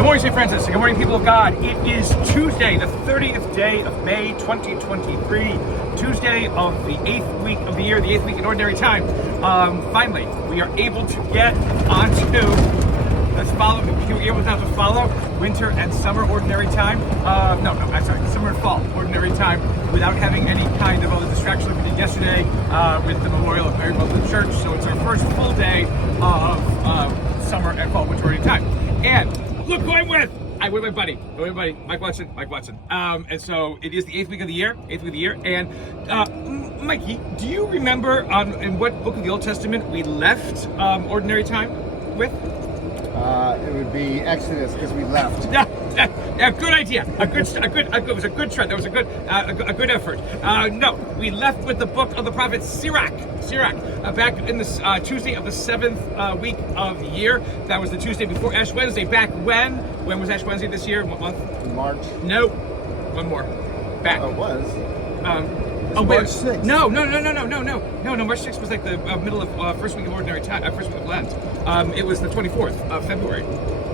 Good morning, St. Francis. Good morning, people of God. It is Tuesday, the 30th day of May, 2023. Tuesday of the 8th week of the year, the 8th week in Ordinary Time. Finally, we are able to get onto, we were able to follow winter and summer Ordinary Time. Summer and fall Ordinary Time without having any kind of other distraction like we did yesterday with the memorial of Mary Magdalene Church. So it's our first full day of summer and fall winter Ordinary Time. And look who I'm with! I'm with my buddy, Mike Watson. And so it is the 8th week of the year, And Mikey, do you remember in what book of the Old Testament we left Ordinary Time with? It would be Exodus because we left. Yeah, good idea. It was a good try. That was a good effort. No, we left with the book of the prophet Sirach. Back in the Tuesday of the 7th week of the year. That was the Tuesday before Ash Wednesday. Back when? When was Ash Wednesday this year? What month? March. No, one more. Back. Oh, it was. March 6th. No. March 6th was like the middle of first week of Ordinary Time. First week of Lent. It was the 24th of February.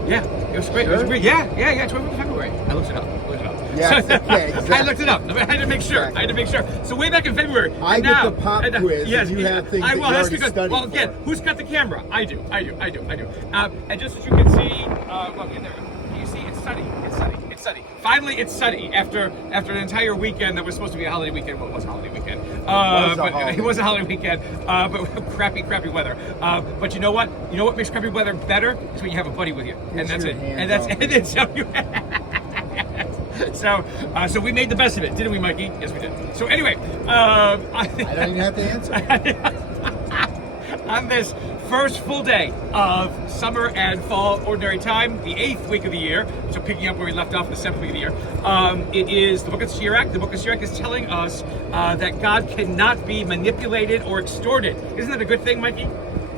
Yeah, it was great. Sure? It was great. Yeah, 24th of February. I looked it up. Yeah, exactly. I looked it up. I had to make sure. So way back in February. I get the pop quiz, yes, and you have things that you that's already because, studied well, again, for. who's got the camera? I do. And just as you can see, there we go. Can you see? It's sunny. Finally, it's sunny after an entire weekend that was supposed to be a holiday weekend. Well, it was a holiday weekend. It was a holiday weekend, but crappy weather. But you know what? You know what makes crappy weather better? Is when you have a buddy with you, and that's it. So we made the best of it, didn't we, Mikey? Yes, we did. So anyway, I don't even have to answer. On this first full day of summer and fall Ordinary Time, the 8th week of the year, so picking up where we left off the 7th week of the year, it is the book of Sirach. The book of Sirach is telling us that God cannot be manipulated or extorted. Isn't that a good thing, Mikey?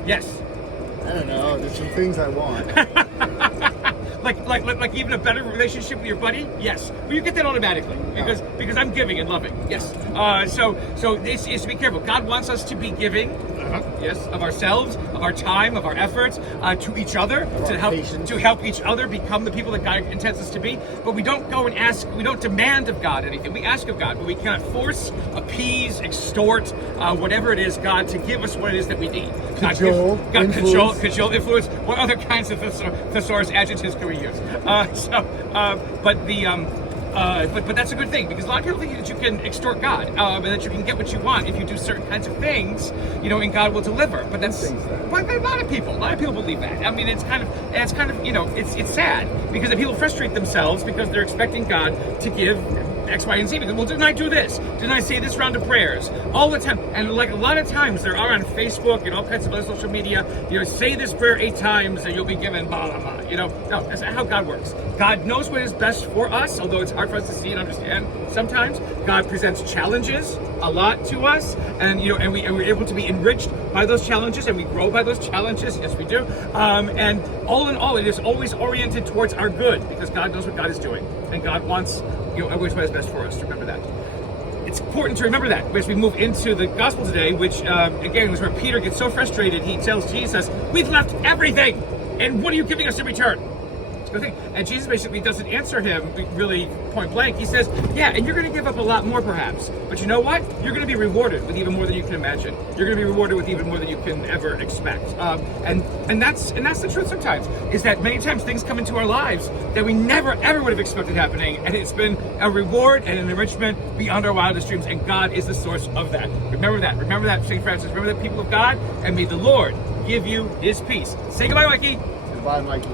Yes. I don't know. There's some things I want. Like even a better relationship with your buddy? Yes. Well, you get that automatically because I'm giving and loving. Yes. So this is to be careful. God wants us to be giving. Yes, of ourselves, of our time, of our efforts to each other, to help each other become the people that God intends us to be. But we don't go and ask. We don't demand of God anything. We ask of God, but we cannot force, appease, extort, whatever it is, God to give us what it is that we need. Cajole, influence. What other kinds of thesaurus adjectives can we use? But that's a good thing, because a lot of people think that you can extort God and that you can get what you want if you do certain kinds of things, and God will deliver. But that's a lot of people believe that. I mean, it's kind of it's sad because people frustrate themselves because they're expecting God to give X, Y, and Z. Because, well, didn't I do this? Didn't I say this round of prayers? All the time. And like a lot of times there are on Facebook and all kinds of other social media, say this prayer 8 times and you'll be given blah, blah, blah. No, that's not how God works. God knows what is best for us, although it's hard for us to see and understand sometimes. God presents challenges a lot to us, and we're able to be enriched by those challenges, and we grow by those challenges. Yes, we do. And all in all, it is always oriented towards our good, because God knows what God is doing, and God wants always what is best for us. To remember that. It's important to remember that as we move into the gospel today, which again was where Peter gets so frustrated. He tells Jesus, "We've left everything, and what are you giving us in return?" And Jesus basically doesn't answer him really point blank. He says, yeah, and you're going to give up a lot more perhaps. But you know what? You're going to be rewarded with even more than you can imagine. You're going to be rewarded with even more than you can ever expect. And that's the truth sometimes, is that many times things come into our lives that we never, ever would have expected happening. And it's been a reward and an enrichment beyond our wildest dreams. And God is the source of that. Remember that, St. Francis. Remember that, people of God. And may the Lord give you his peace. Say goodbye, Mikey. Goodbye, Mikey.